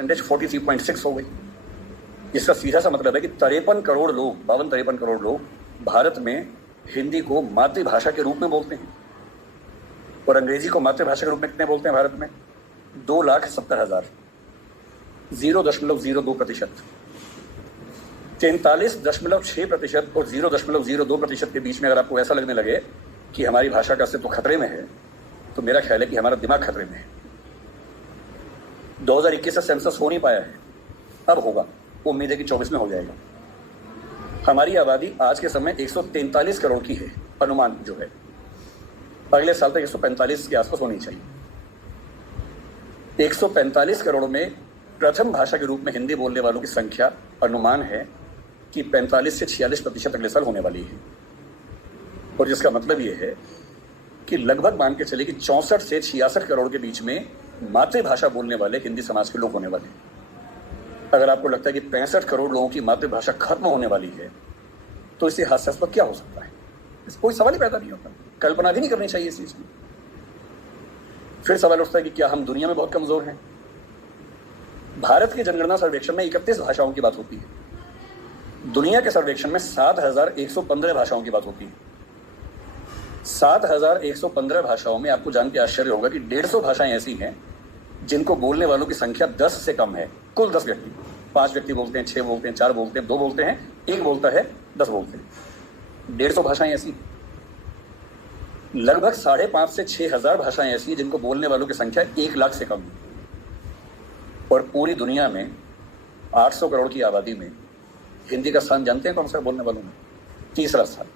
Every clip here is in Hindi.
परसेंटेज 43.6 हो गई। इसका सीधा सा मतलब है कि 53 करोड़ लोग भारत में हिंदी को मातृभाषा के रूप में बोलते हैं। और अंग्रेजी को मातृभाषा के रूप में कितने बोलते हैं भारत में? 2,70,000, 0.02%। 43.6% और 0.02% के बीच में अगर आपको ऐसा लगने लगे कि हमारी भाषा का अस्तित्व खतरे में है, तो मेरा ख्याल है कि हमारा दिमाग खतरे में है। 2021 से सेंसस हो नहीं पाया है, अब होगा, उम्मीद है कि 24 में हो जाएगा। हमारी आबादी आज के समय 143 करोड़ की है, अनुमान जो है, अगले साल तक 145 के आसपास होनी चाहिए। 145 करोड़ में प्रथम भाषा के रूप में हिंदी बोलने वालों की संख्या अनुमान है कि 45 से 46% अगले साल होने वाली है। और जिसका मतलब ये है कि लगभग मान के चले कि 64 से 66 करोड़ के बीच में मातृभाषा बोलने वाले हिंदी समाज के लोग होने वाले हैं। अगर आपको लगता है कि 65 करोड़ लोगों की मातृभाषा खत्म होने वाली है, तो इससे हास्यास्पद क्या हो सकता है? इस कोई सवाल ही पैदा नहीं होता, कल्पना भी नहीं करनी चाहिए इस चीज की। फिर सवाल उठता है कि क्या हम दुनिया में बहुत कमजोर हैं? भारत की जनगणना सर्वेक्षण में 31 भाषाओं की बात होती है, दुनिया के सर्वेक्षण में 7,115 भाषाओं की बात होती है। 7,115 भाषाओं में आपको जान के आश्चर्य होगा कि 150 भाषाएं ऐसी हैं जिनको बोलने वालों की संख्या 10 से कम है। कुल 10 व्यक्ति, 5 व्यक्ति बोलते हैं, 6 बोलते हैं, 4 बोलते हैं, 2 बोलते हैं, 1 बोलता है, 10 बोलते हैं। 150 भाषाएं ऐसी, लगभग 5,500 से 6,000 भाषाएं ऐसी जिनको बोलने वालों की संख्या 1 लाख से कम है। और पूरी दुनिया में 800 करोड़ की आबादी में हिंदी का स्थान जानते हैं कौन सा बोलने वालों में? तीसरा स्थान।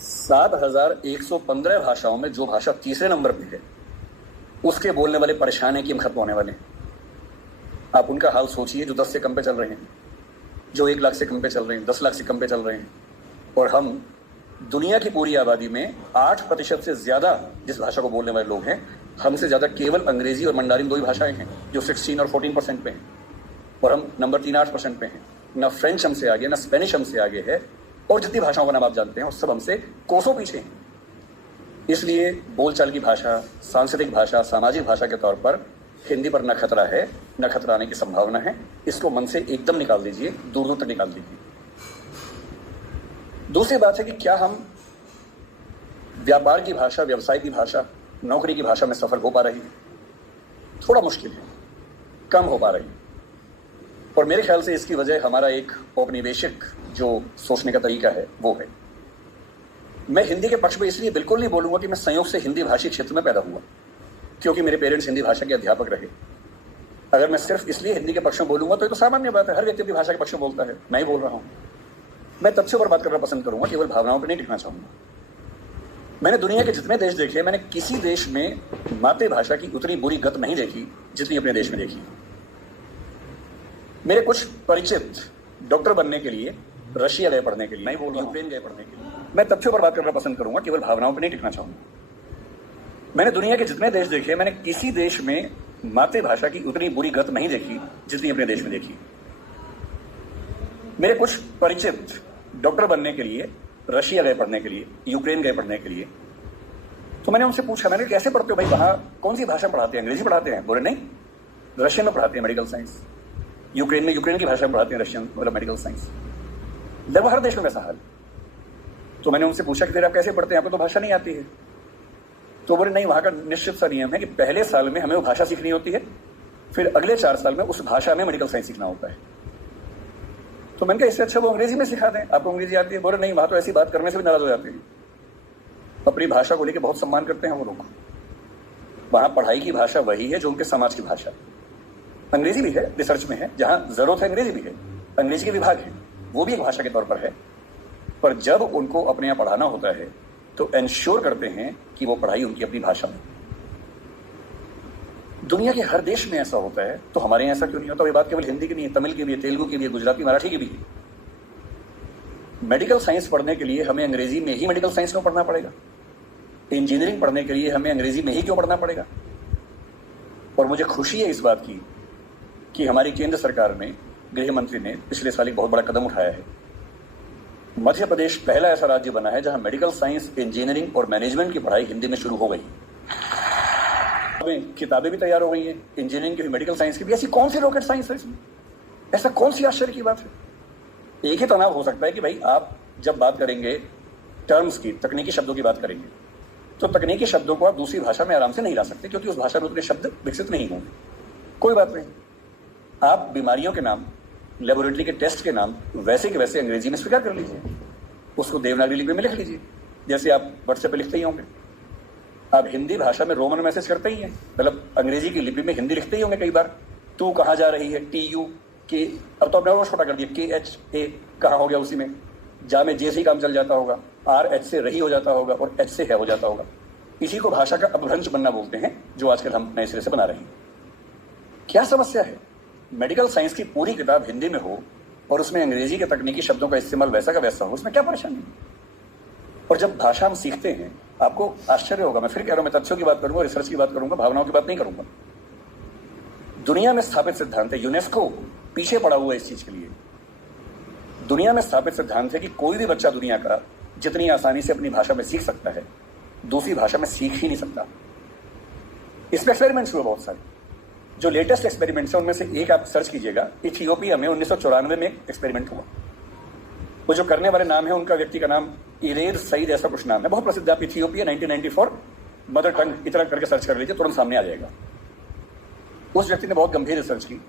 7,115 भाषाओं में जो भाषा तीसरे नंबर पे है, उसके बोलने वाले परेशान है कि हम खत्म होने वाले हैं। आप उनका हाल सोचिए जो 10 से कम पे चल रहे हैं, जो 1 लाख से कम पे चल रहे हैं, 10 लाख से कम पे चल रहे हैं। और हम दुनिया की पूरी आबादी में 8% से ज्यादा जिस भाषा को बोलने वाले लोग हैं, हमसे ज्यादा केवल अंग्रेजी और मंडारिन 2 ही भाषाएं हैं जो 16 और 14% पे हैं। और हम नंबर 3 8% पे हैं। ना फ्रेंच हमसे आगे, ना स्पेनिश हमसे आगे है, और जितनी भाषाओं का नाम आप जानते हैं वो सब हमसे कोसों पीछे हैं। इसलिए बोलचाल की भाषा, सांस्कृतिक भाषा, सामाजिक भाषा के तौर पर हिंदी पर न खतरा है, न खतरा आने की संभावना है। इसको मन से एकदम निकाल दीजिए, दूर दूर तक निकाल दीजिए। दूसरी बात है कि क्या हम व्यापार की भाषा, व्यवसाय की भाषा, नौकरी की भाषा में सफल हो पा रही है? थोड़ा मुश्किल है, कम हो पा रही है। और मेरे ख्याल से इसकी वजह हमारा एक औपनिवेशिक जो सोचने का तरीका है वो है। मैं हिंदी के पक्ष में इसलिए बिल्कुल नहीं बोलूंगा कि मैं संयोग से हिंदी भाषी क्षेत्र में पैदा हुआ, क्योंकि मेरे पेरेंट्स हिंदी भाषा के अध्यापक रहे। अगर मैं सिर्फ इसलिए हिंदी के पक्ष में बोलूंगा तो ये तो सामान्य बात है, हर व्यक्ति अपनी भाषा के पक्ष में बोलता है, मैं ही बोल रहा हूं। मैं तथ्यों पर बात करना पसंद करूंगा, केवल भावनाओं पर नहीं टिकना चाहूंगा। मैंने दुनिया के जितने देश देखे, मैंने किसी देश में मातृभाषा की उतनी बुरी गत नहीं देखी जितनी अपने देश में देखी। मेरे कुछ परिचित डॉक्टर बनने के लिए रशिया गए पढ़ने के लिए, नहीं बोल रहा, यूक्रेन गए पढ़ने के लिए। मैं तथ्यों पर बात करना पसंद करूंगा, केवल भावनाओं पर नहीं टिकना चाहूंगा। मैंने दुनिया के जितने देश देखे, मैंने किसी देश में मातृभाषा की उतनी बुरी गत नहीं देखी जितनी अपने देश में देखी। मेरे कुछ परिचित डॉक्टर बनने के लिए रशिया गए पढ़ने के लिए, यूक्रेन गए पढ़ने के लिए। तो मैंने उनसे पूछा, मैंने कैसे पढ़ते हो भाई, वहां कौन सी भाषा पढ़ाते हैं? अंग्रेजी पढ़ाते हैं? बोले नहीं, रशियन में पढ़ाते हैं मेडिकल साइंस। यूक्रेन में यूक्रेन की भाषा में पढ़ाते हैं, रशियन मतलब मेडिकल साइंस। लगभग हर देश में वैसा हाल। तो मैंने उनसे पूछा कि फिर आप कैसे पढ़ते हैं, आपको तो भाषा नहीं आती है? तो बोले नहीं, वहां का निश्चित सा नियम है कि पहले साल में हमें वो भाषा सीखनी होती है, फिर अगले 4 साल में उस भाषा में मेडिकल साइंस सीखना होता है। तो मैंने कहा इससे अच्छा वो अंग्रेजी में सिखा दें, आपको अंग्रेजी आती है? बोले नहीं, वहां तो ऐसी बात करने से भी नाराज हो जाते हैं। अपनी भाषा को लेकर बहुत सम्मान करते हैं वो लोग। वहां पढ़ाई की भाषा वही है जो उनके समाज की भाषा। अंग्रेजी भी है, रिसर्च में है, जहां जरूरत है अंग्रेजी भी है, अंग्रेजी के विभाग है, वो भी एक भाषा के तौर पर है। पर जब उनको अपने यहाँ पढ़ाना होता है तो इंश्योर करते हैं कि वो पढ़ाई उनकी अपनी भाषा में। दुनिया के हर देश में ऐसा होता है, तो हमारे यहाँ ऐसा क्यों नहीं होता? ये बात केवल हिंदी की नहीं है, तमिल की भी है, तेलुगु की भी है, गुजराती, मराठी की भी है। मेडिकल साइंस पढ़ने के लिए हमें अंग्रेजी में ही मेडिकल साइंस क्यों पढ़ना पड़ेगा? इंजीनियरिंग पढ़ने के लिए हमें अंग्रेजी में ही क्यों पढ़ना पड़ेगा? और मुझे खुशी है इस बात की कि हमारी केंद्र सरकार ने, गृह मंत्री ने पिछले साल एक बहुत बड़ा कदम उठाया है। मध्य प्रदेश पहला ऐसा राज्य बना है जहां मेडिकल साइंस, इंजीनियरिंग और मैनेजमेंट की पढ़ाई हिंदी में शुरू हो गई। किताबें भी तैयार हो गई हैं, इंजीनियरिंग की भी, मेडिकल साइंस की भी। ऐसी कौन सी रॉकेट साइंस है इसमें? ऐसा कौन सी आश्चर्य की बात है? एक ही तनाव हो सकता है कि भाई आप जब बात करेंगे टर्म्स की, तकनीकी शब्दों की बात करेंगे, तो तकनीकी शब्दों को आप दूसरी भाषा में आराम से नहीं ला सकते, क्योंकि उस भाषा में उतने शब्द विकसित नहीं होंगे। कोई बात नहीं, आप बीमारियों के नाम, लेबोरेटरी के टेस्ट के नाम वैसे के वैसे अंग्रेजी में स्वीकार कर लीजिए, उसको देवनागरी लिपि में लिख लीजिए, जैसे आप व्हाट्सएप पे लिखते ही होंगे। आप हिंदी भाषा में रोमन मैसेज करते ही हैं, मतलब अंग्रेजी की लिपि में हिंदी लिखते ही होंगे कई बार। तू कहाँ जा रही है, TU के, अब तो आपने और छोटा कर दिया, KHA कहाँ हो गया, उसी में जा में जे से ही काम चल जाता होगा, RH से रही हो जाता होगा, और H से है हो जाता होगा। इसी को भाषा का अपभ्रंश बनना बोलते हैं, जो आजकल हम नए सिरे से बना रहे हैं। क्या समस्या है? मेडिकल साइंस की पूरी किताब हिंदी में हो और उसमें अंग्रेजी के तकनीकी शब्दों का इस्तेमाल वैसा का वैसा हो, उसमें क्या परेशानी? और जब भाषा हम सीखते हैं, आपको आश्चर्य होगा, मैं फिर कह रहा हूं, मैं तथ्यों की बात करूंगा, रिसर्च की बात करूंगा, भावनाओं की बात नहीं करूंगा। दुनिया में स्थापित सिद्धांत है, यूनेस्को पीछे पड़ा हुआ है इस चीज के लिए। दुनिया में स्थापित सिद्धांत है कि कोई भी बच्चा दुनिया का जितनी आसानी से अपनी भाषा में सीख सकता है, दूसरी भाषा में सीख ही नहीं सकता। इसमें एक्सपेरिमेंट्स हुए बहुत सारे। जो लेटेस्ट एक्सपेरिमेंट्स है उनमें से एक आप सर्च कीजिएगा, इथियोपिया में 1994 में एक्सपेरिमेंट हुआ। वो जो करने वाले नाम है, उनका व्यक्ति का नाम इरेर सईद ऐसा कुछ नाम है, बहुत प्रसिद्ध। आप इथियोपिया 1994 मदर टंग इतना करके सर्च कर लीजिए, तुरंत सामने आ जाएगा। उस व्यक्ति ने बहुत गंभीर रिसर्च की।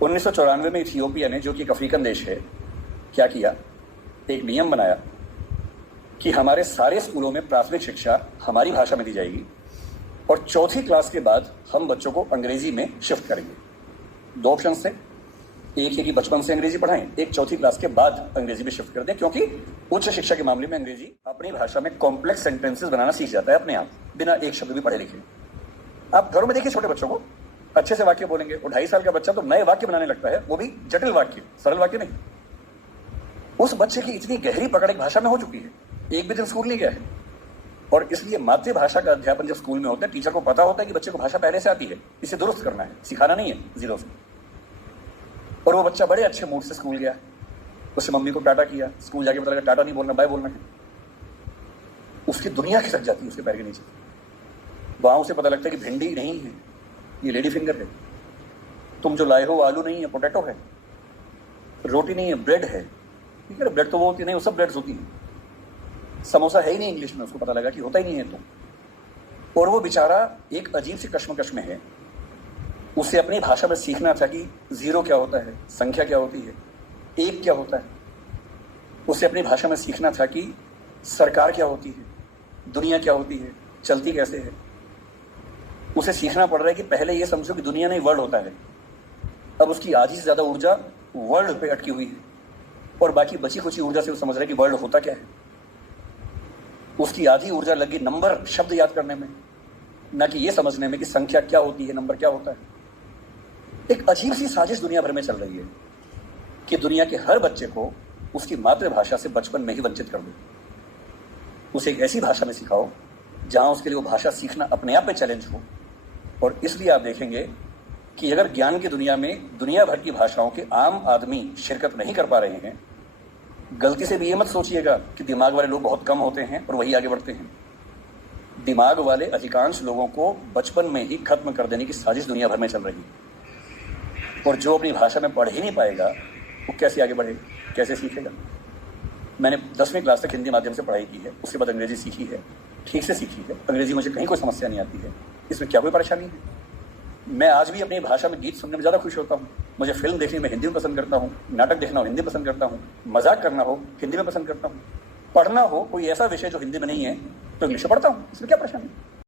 1994 में इथियोपिया ने, जो कि एक अफ्रीकन देश है, क्या किया, एक नियम बनाया कि हमारे सारे स्कूलों में प्राथमिक शिक्षा हमारी भाषा में दी जाएगी, और चौथी क्लास के बाद हम बच्चों को अंग्रेजी में शिफ्ट करेंगे। दो ऑप्शन थे, एक है कि बचपन से अंग्रेजी पढ़ाएं, एक चौथी क्लास के बाद अंग्रेजी में शिफ्ट कर दें, क्योंकि उच्च शिक्षा के मामले में अंग्रेजी अपनी भाषा में कॉम्प्लेक्स सेंटेंसेस बनाना सीख जाता है अपने आप, बिना एक शब्द भी पढ़े लिखे। आप घरों में देखिए छोटे बच्चों को, अच्छे से वाक्य बोलेंगे, और 2.5 साल का बच्चा तो नए वाक्य बनाने लगता है, वो भी जटिल वाक्य, सरल वाक्य नहीं। उस बच्चे की इतनी गहरी पकड़ एक भाषा में हो चुकी है, एक भी दिन स्कूल नहीं गया है। और इसलिए मातृभाषा का अध्यापन जब स्कूल में होता है, टीचर को पता होता है कि बच्चे को भाषा पहले से आती है, इसे दुरुस्त करना है, सिखाना नहीं है जीरो से। और वो बच्चा बड़े अच्छे मूड से स्कूल गया, उससे मम्मी को टाटा किया, स्कूल जाके पता लगा टाटा नहीं बोलना, बाय बोलना है। उसकी दुनिया खिसक जाती है उसके पैर के नीचे। वहां उसे पता लगता है कि भिंडी नहीं है, ये लेडी फिंगर है, तुम जो लाए हो आलू नहीं है, पोटैटो है, रोटी नहीं है, ब्रेड है। ठीक है, ब्रेड तो वो होती नहीं, वो सब ब्रेड्स होती है। समोसा है ही नहीं इंग्लिश में, उसको पता लगा कि होता ही नहीं है तो। और वो बेचारा एक अजीब सी कश्मकश में है। उसे अपनी भाषा में सीखना था कि जीरो क्या होता है, संख्या क्या होती है, एक क्या होता है। उसे अपनी भाषा में सीखना था कि सरकार क्या होती है, दुनिया क्या होती है, चलती कैसे है। उसे सीखना पड़ रहा है कि पहले ये समझो कि दुनिया नहीं वर्ल्ड होता है। अब उसकी आधी से ज्यादा ऊर्जा वर्ल्ड पे अटकी हुई है, और बाकी बची कुछ ऊर्जा से वो समझ रहा है कि वर्ल्ड होता क्या है। उसकी आधी ऊर्जा लगी नंबर, शब्द याद करने में, ना कि ये समझने में कि संख्या क्या होती है, नंबर क्या होता है। एक अजीब सी साजिश दुनिया भर में चल रही है कि दुनिया के हर बच्चे को उसकी मातृभाषा से बचपन में ही वंचित कर दो। उसे एक ऐसी भाषा में सिखाओ जहां उसके लिए वो भाषा सीखना अपने आप में चैलेंज हो। और इसलिए आप देखेंगे कि अगर ज्ञान की दुनिया में दुनिया भर की भाषाओं के आम आदमी शिरकत नहीं कर पा रहे हैं, गलती से भी ये मत सोचिएगा कि दिमाग वाले लोग बहुत कम होते हैं और वही आगे बढ़ते हैं। दिमाग वाले अधिकांश लोगों को बचपन में ही खत्म कर देने की साजिश दुनिया भर में चल रही है। और जो अपनी भाषा में पढ़ ही नहीं पाएगा, वो कैसे आगे बढ़ेगा, कैसे सीखेगा। मैंने 10वीं क्लास तक हिंदी माध्यम से पढ़ाई की है, उसके बाद अंग्रेजी सीखी है, ठीक से सीखी है। अंग्रेजी मुझे कहीं कोई समस्या नहीं आती है, इसमें क्या कोई परेशानी है। मैं आज भी अपनी भाषा में गीत सुनने में ज़्यादा खुश होता हूँ। मुझे फिल्म देखने में हिंदी में पसंद करता हूँ, नाटक देखना हो हिंदी में पसंद करता हूँ, मजाक करना हो हिंदी में पसंद करता हूँ, पढ़ना हो कोई ऐसा विषय जो हिंदी में नहीं है तो इंग्लिश में पढ़ता हूँ। इसमें क्या परेशानी है।